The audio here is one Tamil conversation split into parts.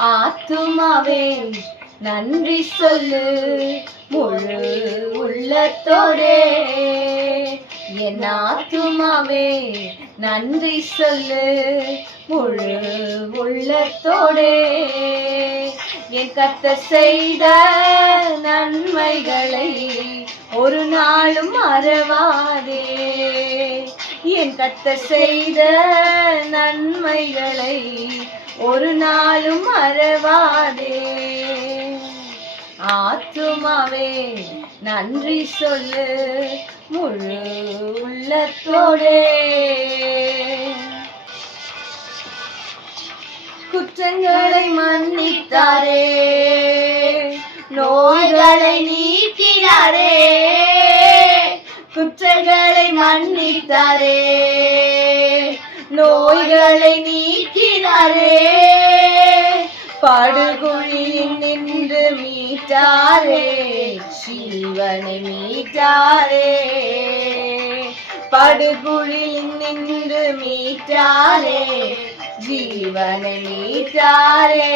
ஆத்துமாவே நன்றி சொல்லு முழு உள்ளத்தோடே. என் ஆத்துமாவே நன்றி சொல்லு முழு உள்ளத்தோடே. என் கர்த்தர் செய்த நன்மைகளை ஒரு நாளும் மறவாதே. என் கர்த்தர் செய்த நன்மைகளை ஒரு நாளும் மறவாதே. ஆத்துமாவே நன்றி சொல்லு முழு உள்ளத்தோடே. குற்றங்களை மன்னித்தாரே, நோய்களை நீக்கினாரே. குற்றங்களை மன்னித்தாரே, நோய்களை நீக்கினாரே. படுகுழியில் நின்று மீட்டாரே, ஜீவனை மீட்டாரே. படுகுழியில் நின்று மீட்டாரே, ஜீவனை மீட்டாரே.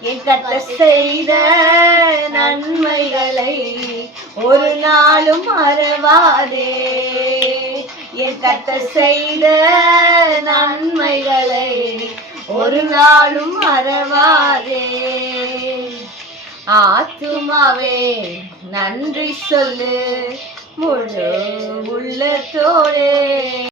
என் கர்த்தர் செய்த நன்மைகளை ஒரு நாளும் மறவாதே. என் கர்த்தர் செய்த நன்மைகளை ஒரு நாளும் மறவாதே. ஆத்துமாவே நன்றி சொல்லு முழு உள்ளத்தோடே.